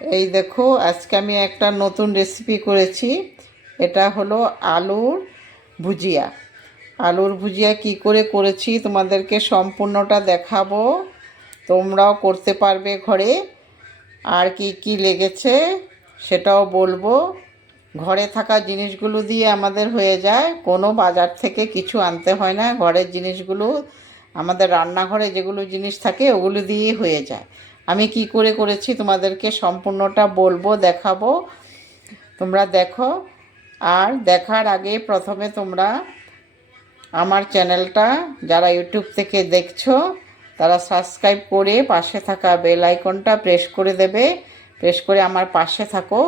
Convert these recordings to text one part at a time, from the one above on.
এই দেখো, আজকে আমি একটা নতুন রেসিপি করেছি। এটা হলো আলুর ভুজিয়া। আলুর ভুজিয়া কি করে করেছি তোমাদেরকে সম্পূর্ণটা দেখাবো। তোমরাও করতে পারবে ঘরে। আর কি কি লেগেছে সেটাও বলবো। ঘরে থাকা জিনিসগুলো দিয়ে আমাদের হয়ে যায়, কোনো বাজার থেকে কিছু আনতে হয় না। ঘরের জিনিসগুলো, আমাদের রান্নাঘরে যেগুলো জিনিস থাকে ওগুলো দিয়েই হয়ে যায়। আমি কি করে করেছি তোমাদেরকে সম্পূর্ণটা বলবো, দেখাবো। তোমরা দেখো। আর দেখার আগে প্রথমে তোমরা আমার চ্যানেলটা যারা ইউটিউব থেকে দেখছো তারা সাবস্ক্রাইব করে পাশে থাকা বেল আইকনটা প্রেস করে দেবে। প্রেস করে আমার পাশে থাকো।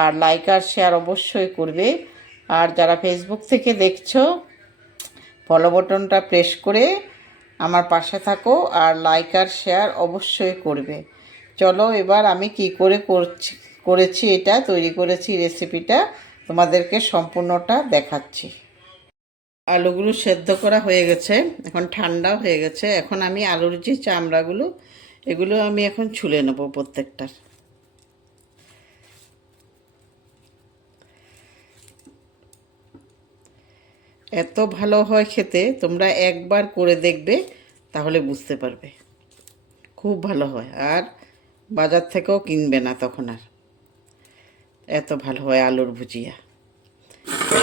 আর লাইক আর শেয়ার অবশ্যই করবে। আর যারা ফেসবুক থেকে দেখছো ফলো বাটনটা প্রেস করে আমার পাশে থাকো আর লাইক আর শেয়ার অবশ্যই করবে। চলো এবার আমি কি করে করেছি এটা তৈরি করেছি রেসিপিটা তোমাদেরকে সম্পূর্ণটা দেখাচ্ছি। আলুগুলো সেদ্ধ করা হয়ে গেছে, এখন ঠান্ডা হয়ে গেছে। এখন আমি আলুর যে চামড়াগুলো এগুলো আমি এখন ছুলে নেব প্রত্যেকটার। এত ভালো হয় খেতে, তোমরা একবার করে দেখবে তাহলে বুঝতে পারবে। খুব ভালো হয়, আর বাজার থেকেও কিনবে না তখন আর। এত ভালো হয় আলুর ভুজিয়া।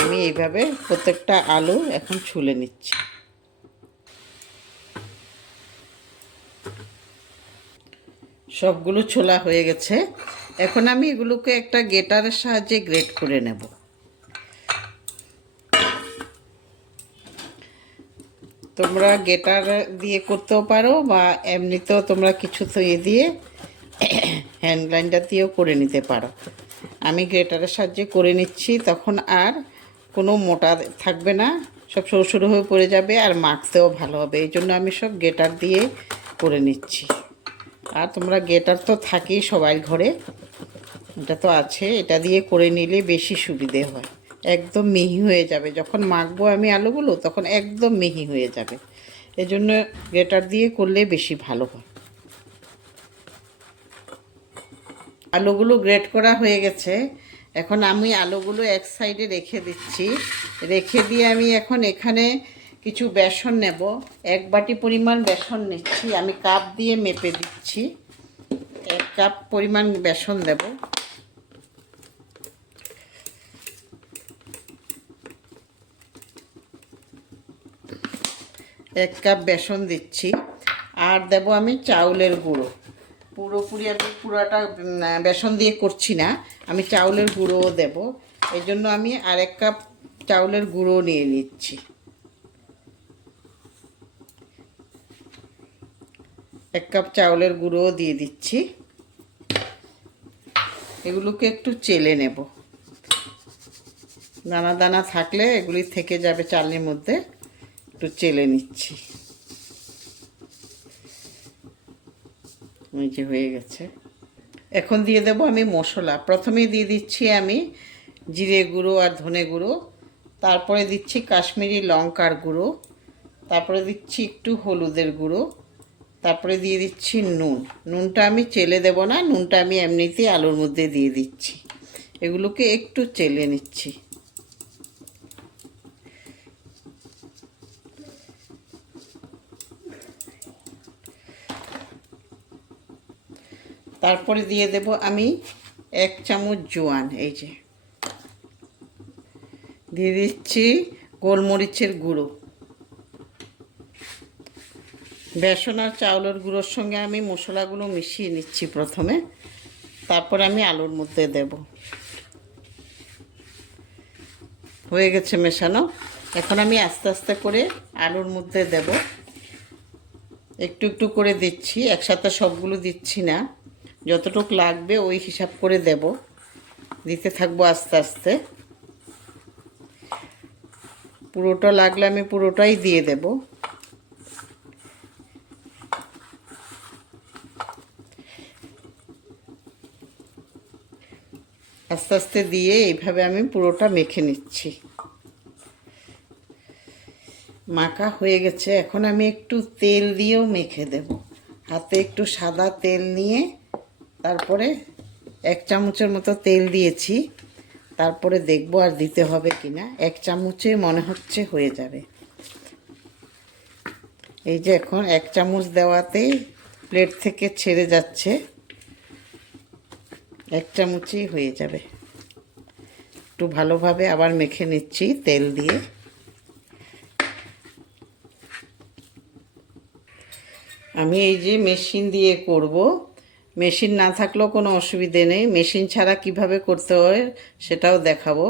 আমি এইভাবে প্রত্যেকটা আলু এখন ছুলে নিচ্ছি। সবগুলো ছোলা হয়ে গেছে। এখন আমি এগুলোকে একটা গ্রেটারের সাহায্যে গ্রেট করে নেব। তোমরা গ্রেটার দিয়ে করতেও পারো বা এমনিতেও তোমরা কিছু দিয়ে হ্যান্ড গ্রাইন্ডার দিয়েও করে নিতে পারো। আমি গ্রেটারের সাহায্যে করে নিচ্ছি, তখন আর কোনো মোটা থাকবে না, সব সরু সরু হয়ে পড়ে যাবে আর মাখতেও ভালো হবে। এই জন্য আমি সব গ্রেটার দিয়ে করে নিচ্ছি। আর তোমরা গ্রেটার তো থাকেই সবার ঘরে, এটা তো আছে, এটা দিয়ে করে নিলে বেশি সুবিধে হয়। একদম মিহি হয়ে যাবে, যখন মাখবো আমি আলুগুলো তখন একদম মিহি হয়ে যাবে। এই জন্য গ্রেটার দিয়ে করলে বেশি ভালো হয়। আলুগুলো গ্রেট করা হয়ে গেছে। এখন আমি আলুগুলো এক সাইডে রেখে দিচ্ছি। রেখে দিয়ে আমি এখন এখানে কিছু বেসন নেব। 1 বাটি পরিমাণ বেসন নিচ্ছি, আমি কাপ দিয়ে মেপে দিচ্ছি। 1 কাপ পরিমাণ বেসন দেব। 1 কাপ বেসন দিচ্ছি। আর দেব আমি চাউলের গুঁড়ো। পুরোপুরি আমি পুরোটা বেসন দিয়ে করছি না, আমি চাউলের গুঁড়োও দেব। এই জন্য আমি আর 1 কাপ চাউলের গুঁড়ো নিয়ে নিচ্ছি। 1 কাপ চাউলের গুঁড়োও দিয়ে দিচ্ছি। এগুলোকে একটু চেলে নেব, দানা দানা থাকলে এগুলি থেকে যাবে চালের মধ্যে। একটু চেলে নিচ্ছি। ওই যে হয়ে গেছে। এখন দিয়ে দেব আমি মশলা। প্রথমে দিয়ে দিচ্ছি আমি জিরে গুঁড়ো আর ধনে গুঁড়ো, তারপরে দিচ্ছি কাশ্মীরি লঙ্কার গুঁড়ো, তারপরে দিচ্ছি একটু হলুদের গুঁড়ো, তারপরে দিয়ে দিচ্ছি নুন। নুনটা আমি চেলে দেব না, নুনটা আমি এমনিতেই আলুর মধ্যে দিয়ে দিচ্ছি। এগুলোকে একটু চেলে নিচ্ছি। তারপরে দিয়ে দেব আমি 1 চামচ জোয়ান, এই যে দিয়ে দিচ্ছি গোলমরিচের গুঁড়ো। বেসন আর চাউলের গুঁড়োর সঙ্গে আমি মশলাগুলো মিশিয়ে নিচ্ছি প্রথমে, তারপর আমি আলুর মধ্যে দেব। হয়ে গেছে মেশানো। এখন আমি আস্তে আস্তে করে আলুর মধ্যে দেব। একটু একটু করে দিচ্ছি, একসাথে সবগুলো দিচ্ছি না। যতটুকু লাগবে ওই হিসাব করে দেব, দিতে থাকবো আস্তে আস্তে। পুরোটা লাগলে আমি পুরোটাই দিয়ে দেব। আস্তে আস্তে দিয়ে এইভাবে আমি পুরোটা মেখে নিচ্ছি। মাখা হয়ে গেছে। এখন আমি একটু তেল দিয়েও মেখে দেব। হাতে একটু সাদা তেল নিয়ে তারপরে 1 চামচের মতো তেল দিয়েছি, তারপরে দেখবো আর দিতে হবে কিনা। 1 চামচে মনে হচ্ছে হয়ে যাবে। এই যে এখন 1 চামচ দেওয়াতেই প্লেট থেকে ছেড়ে যাচ্ছে, 1 চামচেই হয়ে যাবে। একটু ভালোভাবে আবার মেখে নিচ্ছি তেল দিয়ে। আমি এই যে মেশিন দিয়ে করব, মেশিন না থাকলেও কোনো অসুবিধে নেই। মেশিন ছাড়া কিভাবে করতে হয় সেটাও দেখাবো।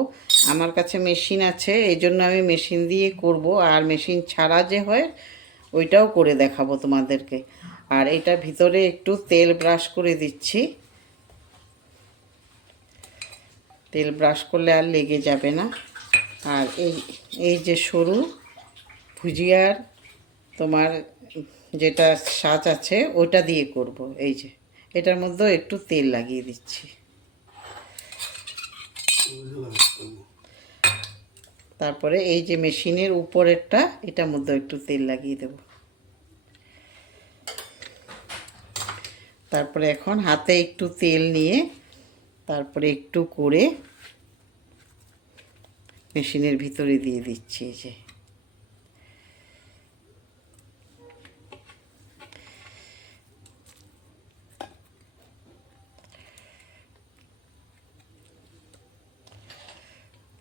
আমার কাছে মেশিন আছে, এই জন্য আমি মেশিন দিয়ে করব। আর মেশিন ছাড়া যে হয় ওইটাও করে দেখাবো তোমাদেরকে। আর এটা ভিতরে একটু তেল ব্রাশ করে দিচ্ছি, তেল ব্রাশ করলে আর লেগে যাবে না। আর এই যে সরু ভুজিয়ার তোমার যেটা সাজ আছে ওইটা দিয়ে করব। এই যে এটার মধ্যেও একটু তেল লাগিয়ে দিচ্ছি। তারপরে এই যে মেশিনের উপরেরটা, এটার মধ্যে একটু তেল লাগিয়ে দেব। তারপরে এখন হাতে একটু তেল নিয়ে তারপরে একটু করে মেশিনের ভিতরে দিয়ে দিচ্ছি। এই যে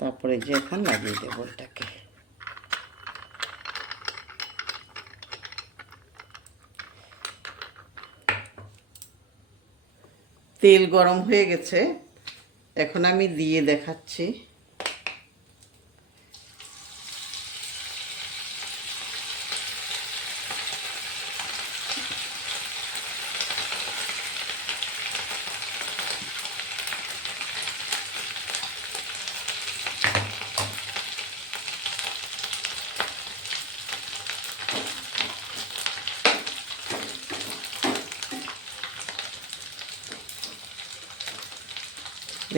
তারপরে যে এখন লাগিয়ে দেবো এটাকে। তেল গরম হয়ে গেছে, এখন আমি দিয়ে দেখাচ্ছি।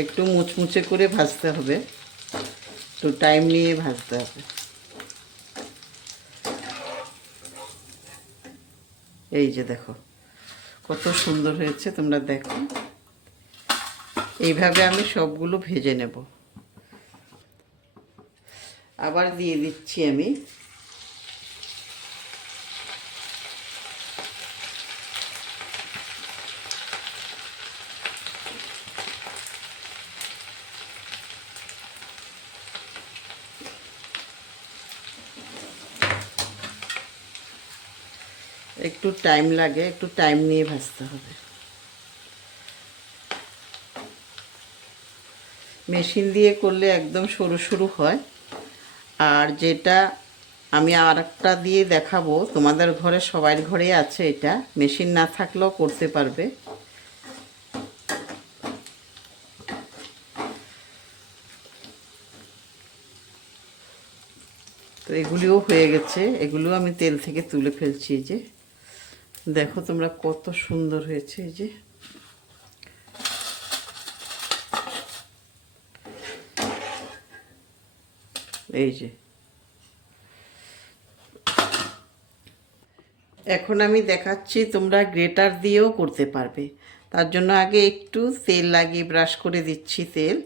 একটু মুচমুচে করে ভাজতে হবে, একটু টাইম নিয়ে ভাজতে হবে। এই যে দেখো কত সুন্দর হয়েছে, তোমরা দেখো। এইভাবে আমি সবগুলো ভেজে নেব। আবার দিয়ে দিচ্ছি আমি। একটু টাইম লাগে, একটু টাইম নিয়ে ভাজতে হবে। মেশিন দিয়ে করলে একদম সরু সরু হয়। আর যেটা আমি আর একটা দিয়ে দেখাবো, তোমাদের ঘরে সবার ঘরেই আছে, এটা মেশিন না থাকলেও করতে পারবে। তো এগুলিও হয়ে গেছে, এগুলো আমি তেল থেকে তুলে ফেলছি। এই যে দেখো তোমরা কত সুন্দর হয়েছে। এই যে এই যে এখন আমি দেখাচ্ছি, তোমরা গ্রেটার দিয়েও করতে পারবে। তার জন্য আগে একটু তেল লাগিয়ে ব্রাশ করে দিচ্ছি তেল।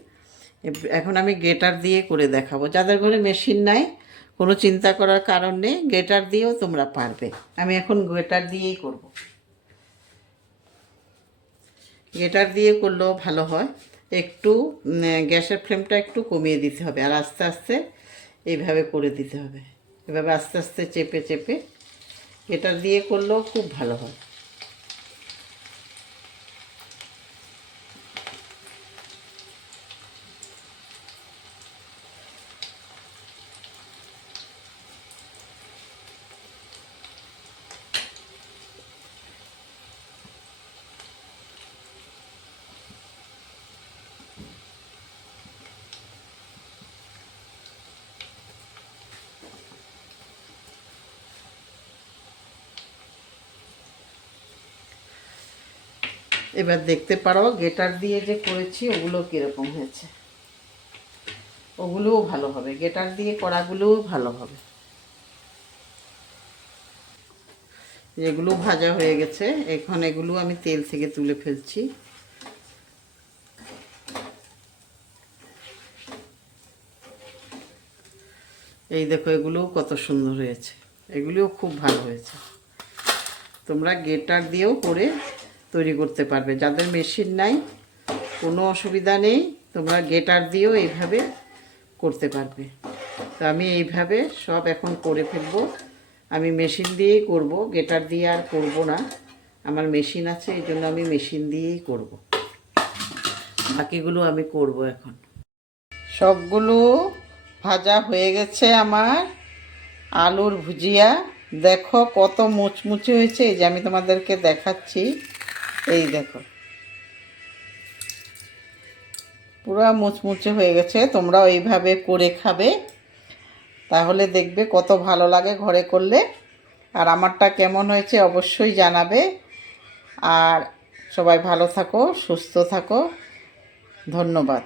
এখন আমি গ্রেটার দিয়ে করে দেখাবো। যাদের ঘরে মেশিন নাই কোনো চিন্তা করার কারণ নেই, গ্রেটার দিয়েও তোমরা পারবে। আমি এখন গ্রেটার দিয়েই করব। গ্রেটার দিয়ে করলেও ভালো হয়। একটু গ্যাসের ফ্লেমটা একটু কমিয়ে দিতে হবে, আর আস্তে আস্তে এইভাবে করে দিতে হবে। এভাবে আস্তে আস্তে চেপে চেপে গ্রেটার দিয়ে করলেও খুব ভালো হয়। এবার দেখতে পারো গ্রেটার দিয়ে যে করেছি ওগুলো কীরকম হয়েছে। ওগুলোও ভালো হবে, গ্রেটার দিয়ে করাগুলোও ভালো হবে। এগুলো ভাজা হয়ে গেছে, এখন এগুলো আমি তেল থেকে তুলে ফেলছি। এই দেখো, এগুলোও কত সুন্দর হয়েছে, এগুলিও খুব ভালো হয়েছে। তোমরা গ্রেটার দিয়েও করে তৈরি করতে পারবে, যাদের মেশিন নাই কোনো অসুবিধা নেই, তোমরা গ্রেটার দিয়েও এইভাবে করতে পারবে। তো আমি এইভাবে সব এখন করে ফেলবো। আমি মেশিন দিয়েই করব, গ্রেটার দিয়ে আর করব না। আমার মেশিন আছে, এই জন্য আমি মেশিন দিয়েই করব। বাকিগুলো আমি করব এখন। সবগুলো ভাজা হয়ে গেছে আমার আলুর ভুজিয়া। দেখো কত মুচমুচে হয়েছে, এই যে আমি তোমাদেরকে দেখাচ্ছি, এই দেখো পুরো মুচমুচে হয়ে গেছে। তোমরাও এইভাবে করে খাবে, তাহলে দেখবে কত ভালো লাগে ঘরে করলে। আর আমারটা কেমন হয়েছে অবশ্যই জানাবে। আর সবাই ভালো থাকো, সুস্থ থাকো, ধন্যবাদ।